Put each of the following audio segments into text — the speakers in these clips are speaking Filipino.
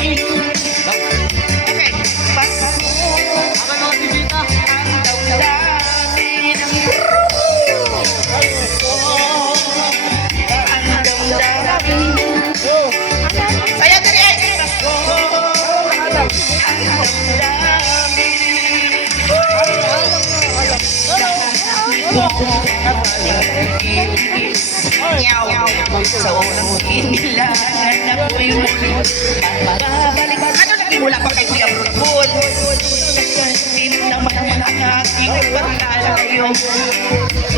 Okay, Pasko. Ano, Tibita? Ang damdamin. Ang damdamin. Saya diri ay Pasko. Ang damdamin. Nyaw. Sa unang kinilangan na ko'y mulit. Babalik. Ano naging mula pa kay Kuya Brutbol? Din naman ang aking pagkalayo.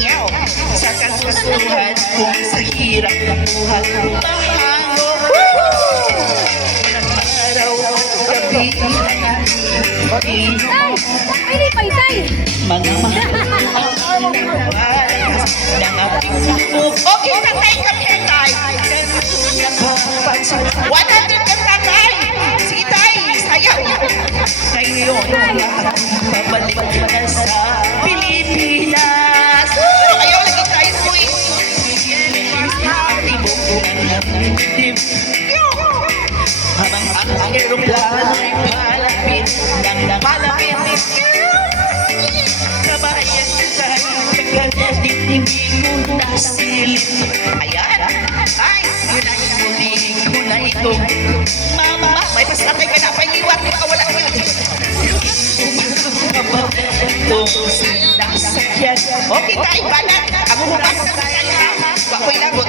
Nyaw. Sa kasusuhan kung sa hirap ng buhay. Mahango. Ng araw o gabi. Ay, paisay! Mga mahal ng ating buhok. Okay, tatay kami, tatay. 100 ka, tatay. Sige, tay, sayaw. Ngayon, babalik na sa Pilipinas. Ayaw lagi tayo po eh. Habang ang aeroplano ay palapit ng palapit. Kabayan tayo tagal dibdibin ko na silip. Ayan, ay, yun ang muli ko na ito. Mama, may pasakay ka na pangiwat ko wala ko lang. Itong sinasakyan. Okay tayo, banat. Ang humas na tayo ha. Wako'y lagot.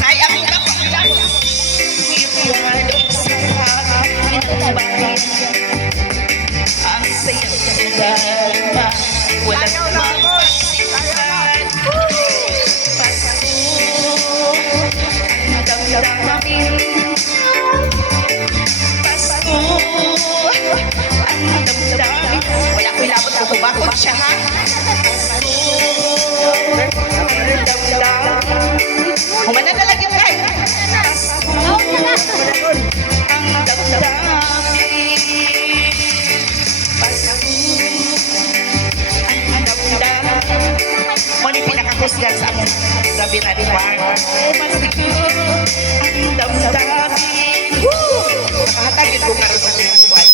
Ay, ang ilang ko lang. Iwalo sa akin ang bayan. Ang saya ng dharma, walang mapagsikan. Pasko, ang damdamin. Pasko, ang damdamin. Wala ko ilabot na bubakot siya ha. Pasko, ang damdamin. Humana na lagi tayo. Pasko, ang damdamin. Muli pinakakusgan sa among gabi-rabi war. Ang damdamin. Nakahatag yun kung karoon sa pinagpuan.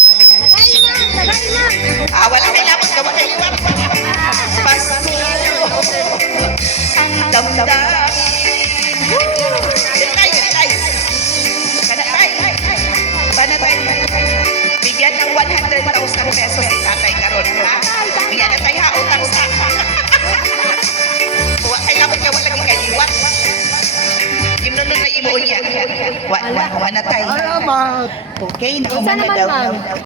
Wala may labot ka, wala iwan. Pasko, ang damdamin. Ditay, ditay. Kanatay. Banatay. Bigyan ng 100,000 pesos si tatay karon ha. Bigyan na tayo ha, utang sa. Kay labot ka, wala kay liwat. Gimnunod na imo niya. Wala tayo. Salamat. Okay, nakamana daw.